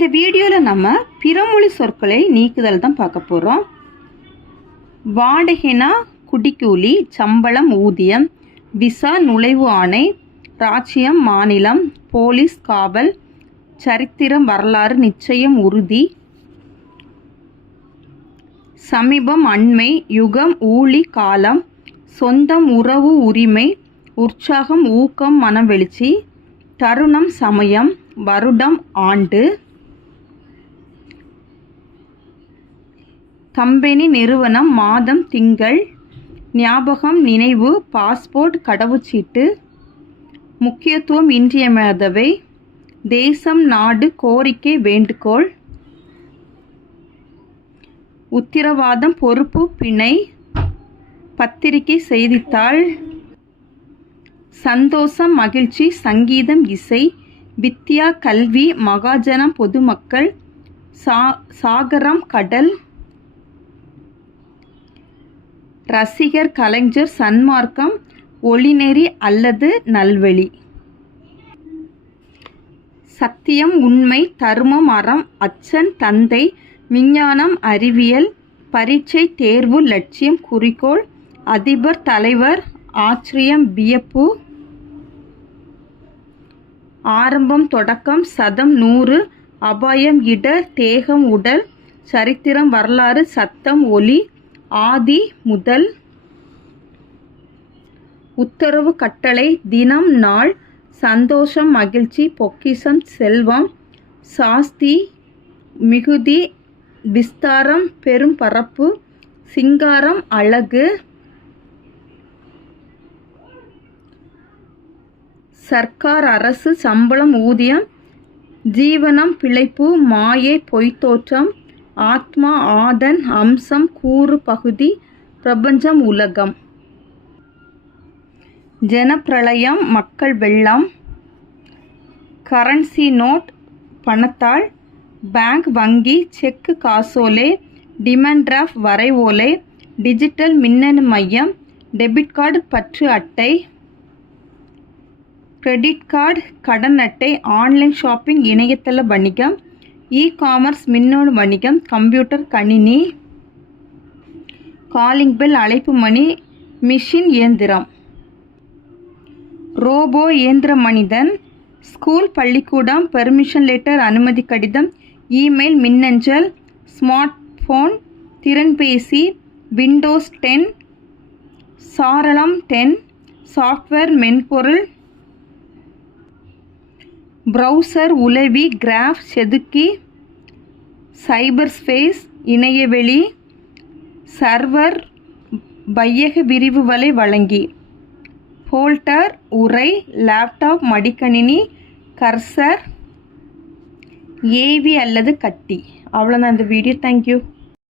இந்த வீடியோவில் நம்ம பிறமொழி சொற்களை நீக்குதல் தான் பார்க்க போகிறோம். வாடகைனா குடிக்கூலி, சம்பளம் ஊதியம், விசா நுழைவு ஆணை, ராச்சியம் மாநிலம், போலீஸ் காவல், சரித்திரம் வரலாறு, நிச்சயம் உறுதி, சமீபம் அண்மை, யுகம் ஊழி காலம், சொந்தம் உறவு உரிமை, உற்சாகம் ஊக்கம் மனவெழுச்சி, தருணம் சமயம், வருடம் ஆண்டு, கம்பெனி நிறுவனம், மாதம் திங்கள், ஞாபகம் நினைவு, பாஸ்போர்ட் கடவுச்சீட்டு, முக்கியத்துவம் இன்றியமையாதவை, தேசம் நாடு கோரிக்கை வேண்டுகோள், உத்திரவாதம் பொறுப்பு பிணை, பத்திரிகை செய்தித்தாள், சந்தோஷம் மகிழ்ச்சி, சங்கீதம் இசை, வித்யா கல்வி, மகாஜனம் பொதுமக்கள், சாகரம் கடல், ரசிகர் கலைஞர், சன்மார்க்கம், ஒளிநெறி அல்லது நல்வழி, சத்தியம் உண்மை, தர்மம் அறம், அச்சன் தந்தை, விஞ்ஞானம் அறிவியல், பரீட்சை தேர்வு லட்சியம் குறிக்கோள், அதிபர் தலைவர், ஆச்சரியம் வியப்பு, ஆரம்பம் தொடக்கம், சதம் 100, அபாயம் இடர், தேகம் உடல், சரித்திரம் வரலாறு, சத்தம் ஒலி, ஆதி முதல், உத்தரவு கட்டளை, தினம் நாள், சந்தோஷம் மகிழ்ச்சி, பொக்கிஷம் செல்வம், சாஸ்தி மிகுதி, விஸ்தாரம் பெரும் பரப்பு, சிங்காரம் அழகு, சர்க்கார் அரசு, சம்பளம் ஊதியம், ஜீவனம் பிழைப்பு, மாயை பொய்த்தோற்றம், ஆத்மா ஆதன், அம்சம் கூறு பகுதி, பிரபஞ்சம் உலகம், ஜனப்பிரளயம் மக்கள் வெள்ளம், கரன்சி நோட் பணத்தாள், பேங்க் வங்கி, செக்கு காசோலை, டிமாண்ட் டிராஃப்ட் வரைவோலை, டிஜிட்டல் மின்னணு மையம், டெபிட் கார்டு பற்று அட்டை, கிரெடிட் கார்டு கடன் அட்டை, ஆன்லைன் ஷாப்பிங் இணையதள வணிகம், இ காமர்ஸ் மின்னணு வணிகம், கம்ப்யூட்டர் கணினி, காலிங் பெல் அழைப்பு மணி, மிஷின் இயந்திரம், ரோபோ இயந்திர மனிதன், ஸ்கூல் பள்ளிக்கூடம், பெர்மிஷன் லெட்டர் அனுமதி கடிதம், இமெயில் மின்னஞ்சல், ஸ்மார்ட் போன் திறன்பேசி, விண்டோஸ் 10, சாரளம் 10, சாஃப்ட்வேர் மென்பொருள், ப்ரௌசர் உலவி, கிராஃப் செதுக்கி, சைபர் ஸ்பேஸ் இணையவெளி, சர்வர் வையக விரிவு வலை வழங்கி, ஃபோல்டர் உரை, லேப்டாப் மடிக்கணினி, கர்சர், ஏவி அல்லது கட்டி. அவ்வளோதான் இந்த வீடியோ. தேங்க்யூ.